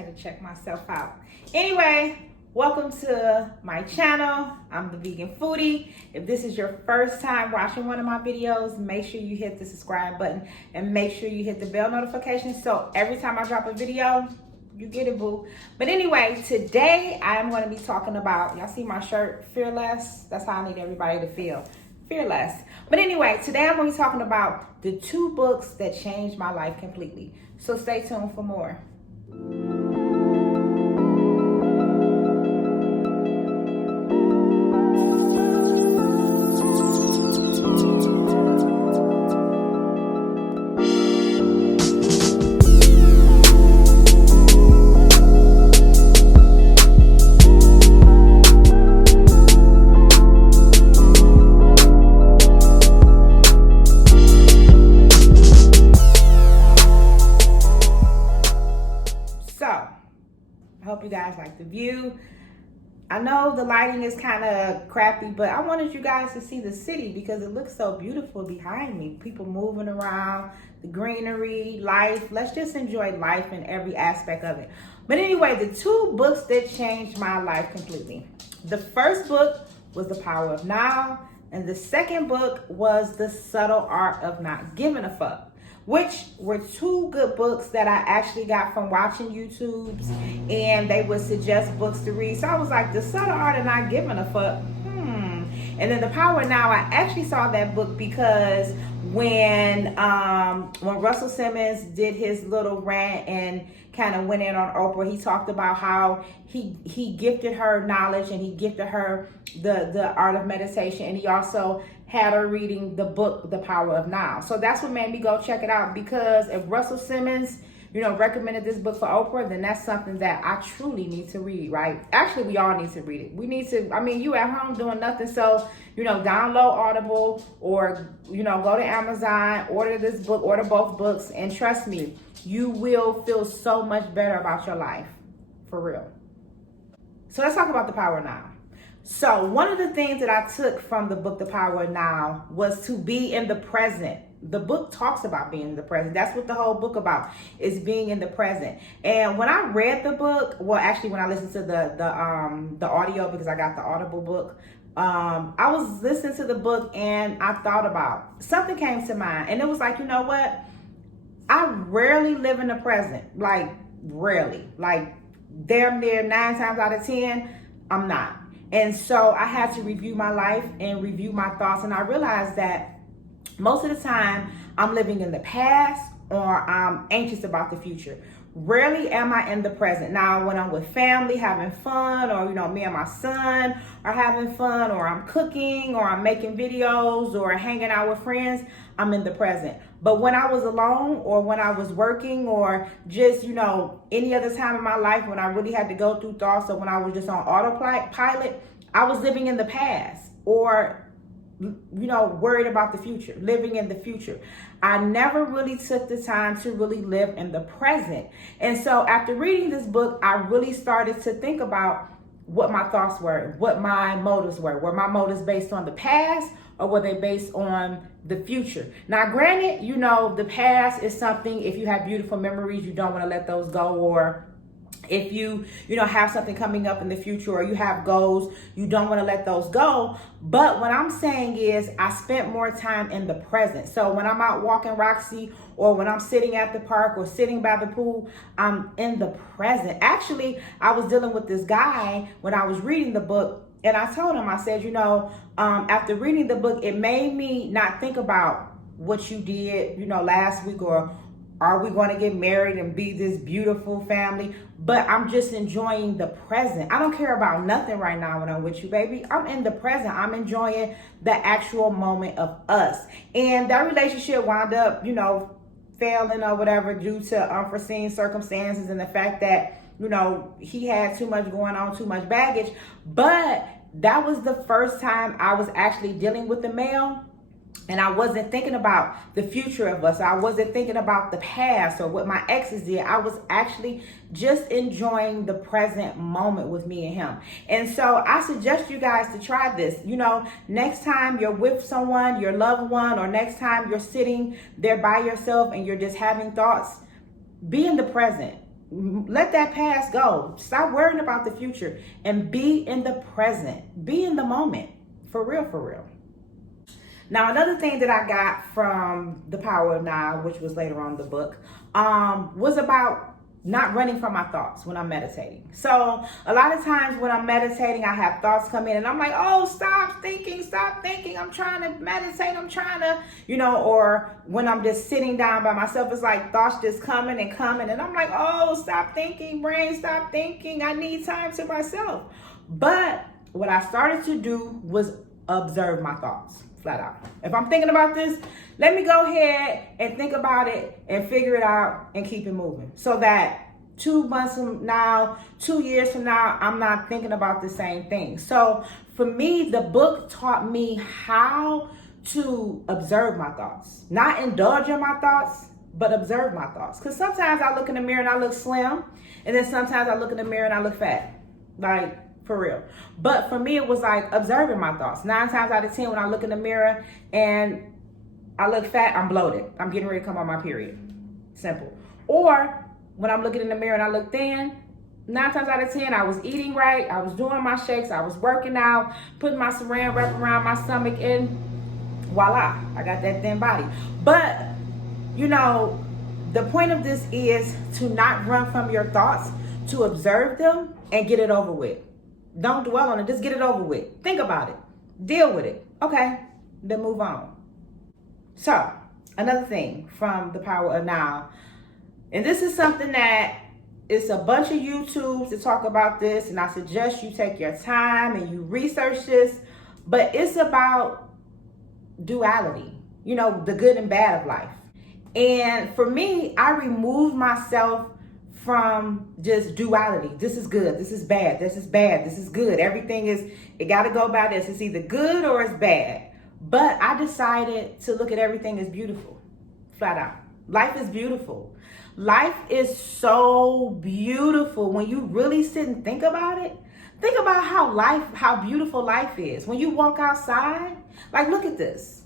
had to check myself out. Anyway, welcome to my channel. I'm the Vegan Foodie. If this is your first time watching one of my videos, make sure you hit the subscribe button and make sure you hit the bell notification so every time I drop a video, you get it, boo. But anyway, today I am going to be talking about, y'all see my shirt, Fearless? That's how I need everybody to feel. Fearless. But anyway, today I'm going to be talking about the 2 books that changed my life completely. So stay tuned for more. I hope you guys like the view. I know the lighting is kind of crappy, but I wanted you guys to see the city because it looks so beautiful behind me. People moving around, the greenery, life. Let's just enjoy life in every aspect of it. But anyway, the 2 books that changed my life completely. The first book was The Power of Now, and the second book was The Subtle Art of Not Giving a Fuck, which were 2 good books that I actually got from watching YouTubes, and they would suggest books to read. So I was like, The Subtle Art of Not Giving a Fuck, And then The Power Now, I actually saw that book because when Russell Simmons did his little rant and kind of went in on Oprah, he talked about how he gifted her knowledge and he gifted her the art of meditation, and he also had her reading the book The Power of Now. So that's what made me go check it out, because if Russell Simmons, recommended this book for Oprah, then that's something that I truly need to read, right? Actually, we all need to read it. We need to, you at home doing nothing, so, download Audible or, go to Amazon, order this book, order both books, and trust me, you will feel so much better about your life, for real. So let's talk about The Power Now. So one of the things that I took from the book, The Power Now, was to be in the present. The book talks about being in the present. That's what the whole book about, is being in the present. And when I read the book, well, actually when I listened to the audio, because I got the Audible book, I was listening to the book and I thought about, something came to mind, and it was like, you know what? I rarely live in the present, like rarely, like damn near 9 times out of 10, I'm not. And so I had to review my life and review my thoughts. And I realized that most of the time I'm living in the past or I'm anxious about the future. Rarely am I in the present. Now, when I'm with family having fun, or, me and my son are having fun, or I'm cooking, or I'm making videos, or hanging out with friends, I'm in the present. But when I was alone, or when I was working, or just, any other time in my life when I really had to go through thoughts, or when I was just on autopilot, I was living in the past, or worried about the future, living in the future. I never really took the time to really live in the present. And so after reading this book, I really started to think about what my thoughts were, what my motives were. Were my motives based on the past, or were they based on the future? Now, granted, the past is something, if you have beautiful memories, you don't want to let those go, or if you have something coming up in the future, or you have goals, you don't want to let those go. But what I'm saying is I spent more time in the present. So when I'm out walking Roxy, or when I'm sitting at the park or sitting by the pool, I'm in the present. Actually, I was dealing with this guy when I was reading the book, and I told him, I said, after reading the book, it made me not think about what you did, last week, or are we going to get married and be this beautiful family? But I'm just enjoying the present. I don't care about nothing right now when I'm with you, baby. I'm in the present. I'm enjoying the actual moment of us. And that relationship wound up, failing or whatever due to unforeseen circumstances and the fact that, he had too much going on, too much baggage. But that was the first time I was actually dealing with a male, and I wasn't thinking about the future of us. I wasn't thinking about the past or what my exes did. I was actually just enjoying the present moment with me and him. And so I suggest you guys to try this. Next time you're with someone, your loved one, or next time you're sitting there by yourself and you're just having thoughts, be in the present. Let that past go. Stop worrying about the future and be in the present. Be in the moment. For real, for real. Now, another thing that I got from The Power of Now, which was later on in the book, was about not running from my thoughts when I'm meditating. So a lot of times when I'm meditating, I have thoughts come in and I'm like, oh, stop thinking. I'm trying to meditate. I'm trying to, or when I'm just sitting down by myself, it's like thoughts just coming and coming. And I'm like, oh, stop thinking, brain, stop thinking. I need time to myself. But what I started to do was observe my thoughts. Flat out. If I'm thinking about this, let me go ahead and think about it and figure it out and keep it moving. So that 2 months from now, 2 years from now, I'm not thinking about the same thing. So for me, the book taught me how to observe my thoughts. Not indulge in my thoughts, but observe my thoughts. Because sometimes I look in the mirror and I look slim. And then sometimes I look in the mirror and I look fat. Like, for real. But for me, it was like observing my thoughts. 9 times out of 10, when I look in the mirror and I look fat, I'm bloated. I'm getting ready to come on my period. Simple. Or when I'm looking in the mirror and I look thin, 9 times out of 10, I was eating right. I was doing my shakes. I was working out, putting my saran wrap around my stomach, and voila, I got that thin body. But, the point of this is to not run from your thoughts, to observe them and get it over with. Don't dwell on it. Just get it over with. Think about it. Deal with it. Okay, then move on. So, another thing from The Power of Now, and this is something that it's a bunch of YouTubes that talk about this, and I suggest you take your time and you research this, but it's about duality, the good and bad of life. And for me, I removed myself from just duality. This is good. This is bad. This is bad. This is good. Everything it got to go by this. It's either good or it's bad. But I decided to look at everything as beautiful. Flat out. Life is beautiful. Life is so beautiful when you really sit and think about it. Think about how beautiful life is. When you walk outside, like, look at this.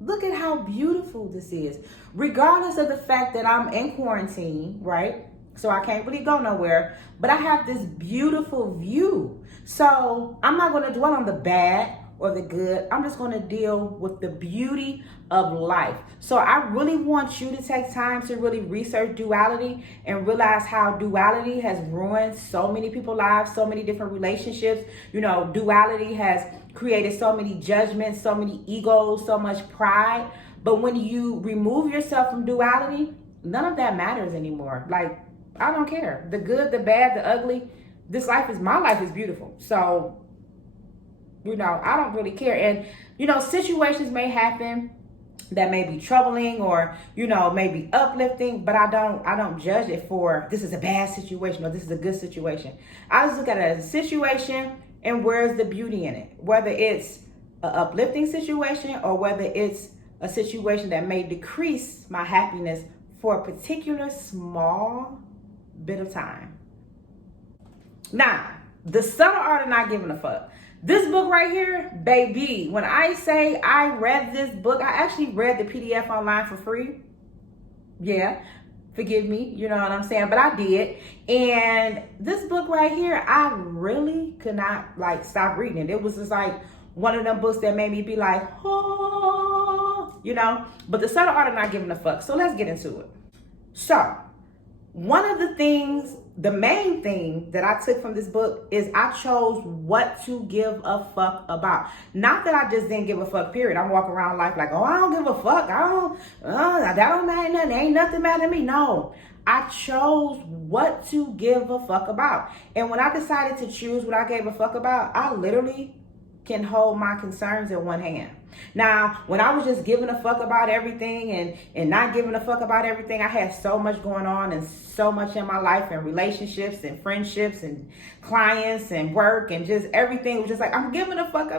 Look at how beautiful this is. Regardless of the fact that I'm in quarantine, right? So I can't really go nowhere, but I have this beautiful view. So I'm not going to dwell on the bad or the good. I'm just going to deal with the beauty of life. So I really want you to take time to really research duality and realize how duality has ruined so many people's lives, so many different relationships. Duality has created so many judgments, so many egos, so much pride. But when you remove yourself from duality, none of that matters anymore. Like, I don't care. The good, the bad, the ugly. My life is beautiful. So, I don't really care. And, situations may happen that may be troubling or, may be uplifting, but I don't judge it for this is a bad situation or this is a good situation. I just look at it as a situation and where's the beauty in it? Whether it's an uplifting situation or whether it's a situation that may decrease my happiness for a particular small bit of time. Now, the subtle art of not giving a fuck. This book right here, baby, when I say I read this book, I actually read the PDF online for free. Yeah, forgive me, you know what I'm saying? But I did. And this book right here, I really could not stop reading it. It was just like one of them books that made me be like, oh, But the subtle art of not giving a fuck. So let's get into it. So, one of the main thing that I took from this book is I chose what to give a fuck about. Not that I just didn't give a fuck, period. I'm walking around life like, oh, I don't give a fuck. That don't matter nothing. Ain't nothing matter to me. No, I chose what to give a fuck about. And when I decided to choose what I gave a fuck about, I literally can hold my concerns in one hand. Now, when I was just giving a fuck about everything and not giving a fuck about everything, I had so much going on and so much in my life and relationships and friendships and clients and work and just everything was just like, I'm giving a fuck.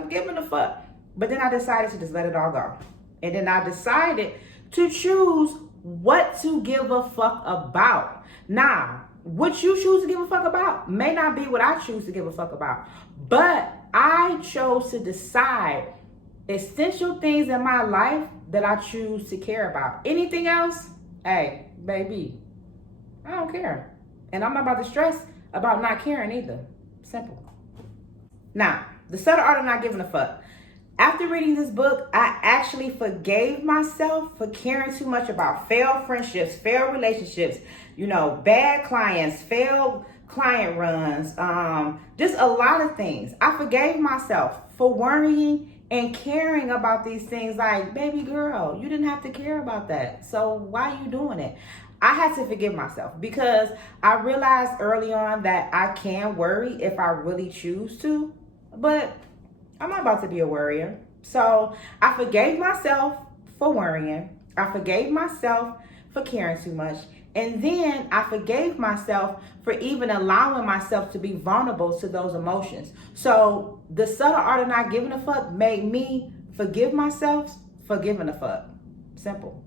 But then I decided to just let it all go. And then I decided to choose what to give a fuck about. Now, what you choose to give a fuck about may not be what I choose to give a fuck about. But I chose to decide essential things in my life that I choose to care about. Anything else, hey, baby, I don't care. And I'm not about to stress about not caring either. Simple. Now, the subtle art of not giving a fuck. After reading this book, I actually forgave myself for caring too much about failed friendships, failed relationships, bad clients, failed client runs, just a lot of things. I forgave myself for worrying and caring about these things. Like, baby girl, you didn't have to care about that. So why are you doing it? I had to forgive myself because I realized early on that I can worry if I really choose to, but I'm not about to be a worrier. So I forgave myself for worrying. I forgave myself for caring too much. And then I forgave myself for even allowing myself to be vulnerable to those emotions. So the subtle art of not giving a fuck made me forgive myself for giving a fuck. Simple.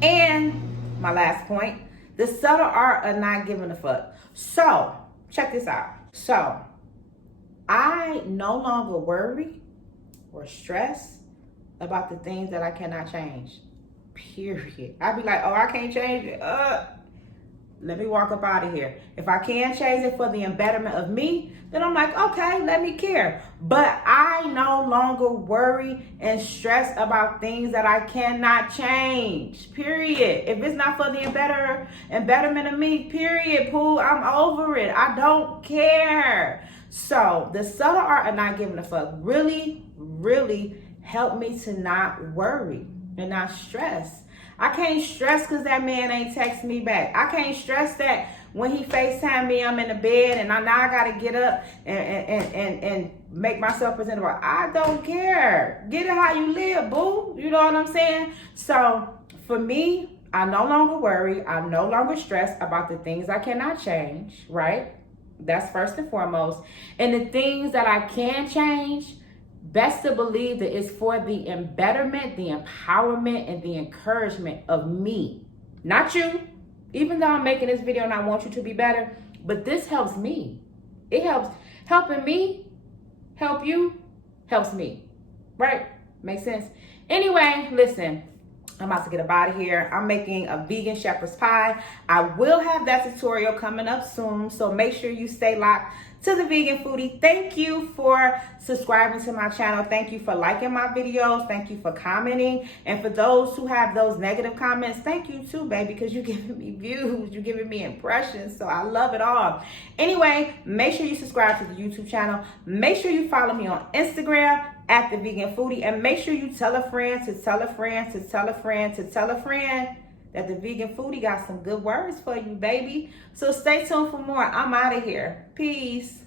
And my last point, the subtle art of not giving a fuck. So check this out. So I no longer worry or stress about the things that I cannot change. Period. I'd be like, oh, I can't change it. Let me walk up out of here. If I can change it for the betterment of me, then I'm like, okay, let me care. But I no longer worry and stress about things that I cannot change. Period. If it's not for the betterment of me, period, Pooh, I'm over it. I don't care. So the subtle art of not giving a fuck really, really helped me to not worry and not stress. I can't stress because that man ain't text me back. I can't stress that when he FaceTime me, I'm in the bed and now I got to get up and make myself presentable. I don't care. Get it how you live, boo. You know what I'm saying? So for me, I no longer worry. I no longer stress about the things I cannot change, right? That's first and foremost. And the things that I can change, best to believe that it's for the betterment, the empowerment, and the encouragement of me, not you. Even though I'm making this video and I want you to be better, but this helps me. It helping me, help you, helps me, right? Makes sense? Anyway, listen, I'm about to get up out of here. I'm making a vegan shepherd's pie. I will have that tutorial coming up soon, so make sure you stay locked to the Vegan Foodie. Thank you for subscribing to my channel. Thank you for liking my videos. Thank you for commenting. And for those who have those negative comments, thank you too, baby, because you're giving me views, you're giving me impressions, so I love it all. Anyway, make sure you subscribe to the YouTube channel. Make sure you follow me on Instagram at the Vegan Foodie, and make sure you tell a friend to tell a friend to tell a friend to tell a friend that the Vegan Foodie got some good words for you, baby. So stay tuned for more. I'm out of here. Peace.